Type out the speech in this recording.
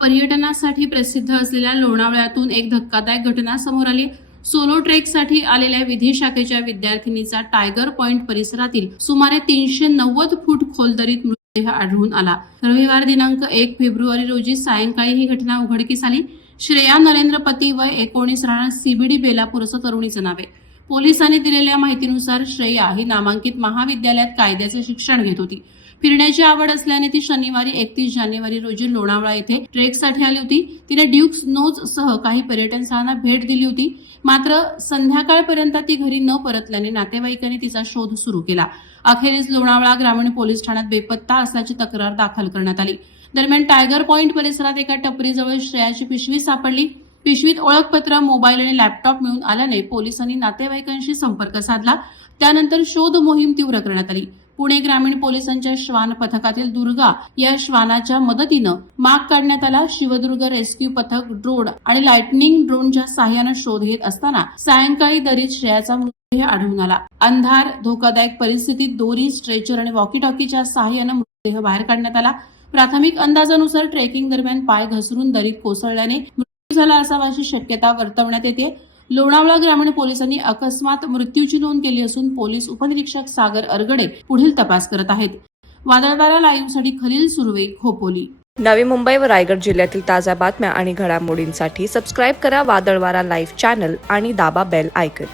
पर्यटनासाठी प्रसिद्ध असलेल्या लोणावळ्यातून एक धक्कादायक घटना समोर आली. सोलो ट्रेकसाठी आलेल्या विधी शाखेच्या विद्यार्थिनीचा टायगर पॉइंट परिसरातील सुमारे 390 फूट खोल दरीत मृतदेह आढळून आला. रविवार दिनांक 1 फेब्रुवारी रोजी सायंकाळी ही घटना उघडकीस आली. श्रेया नरेंद्र पती वय 19 राहणार सीबीडी बेलापूर असं तरुणीचं नाव आहे. पोलिसांनी दिलेल्या माहितीनुसार श्रेया ही नामांकित महाविद्यालयात कायद्याचे शिक्षण घेत होती. फिरण्याची आवड असल्याने ती शनिवारी 31 जानेवारी रोजी लोणावळा येथे ट्रेकसाठी आली होती. तिने ड्यूक्स नोज सह काही पर्यटन स्थळांना भेट दिली होती. मात्र संध्याकाळपर्यंत ती घरी न परतल्याने नातेवाईकांनी तिचा शोध सुरू केला. अखेरीस लोणावळा ग्रामीण पोलीस ठाण्यात बेपत्ता असल्याची तक्रार दाखल करण्यात आली. दरम्यान टायगर पॉइंट परिसरात एका टपरीजवळ श्रेयाची पिशवी सापडली. पिशवीत ओळखपत्र, मोबाईल आणि लॅपटॉप मिळून आल्याने पोलिसांनी नातेवाईकांशी संपर्क साधला. त्यानंतर शोध मोहीम तीव्र करण्यात आली. पुणे ग्रामीण पोलिसांच्या श्वान पथकातील दुर्गा या श्वानाच्या मदतीनं माग काढण्यात आला. शिवदुर्ग रेस्क्यू पथक ड्रोन आणि लाइटनिंग ड्रोनच्या सहाय्यानं शोध घेत असताना सायंकाळी दरीत श्रेयाचा मृतदेह आढळून आला. अंधार, धोकादायक परिस्थितीत दोरी, स्ट्रेचर आणि वॉकी टॉकीच्या सहाय्यानं मृतदेह बाहेर काढण्यात आला. प्राथमिक अंदाजानुसार ट्रेकिंग दरम्यान पाय घसरून दरीत कोसळल्याने मृत्यू झाला असावा अशी शक्यता वर्तवण्यात येते. लोणावळा ग्रामीण पोलिसांनी अकस्मात मृत्यूची नोंद केली असून पोलीस उपनिरीक्षक सागर अरगडे पुढील तपास करत आहेत. वादळवारा लाईव्हसाठी खलील सुर्वे, खोपोली. नवी मुंबई व रायगड जिल्ह्यातील ताज्या बातम्या आणि घडामोडींसाठी सबस्क्राईब करा वादळवारा लाईव्ह चॅनल आणि दाबा बेल आयकॉन.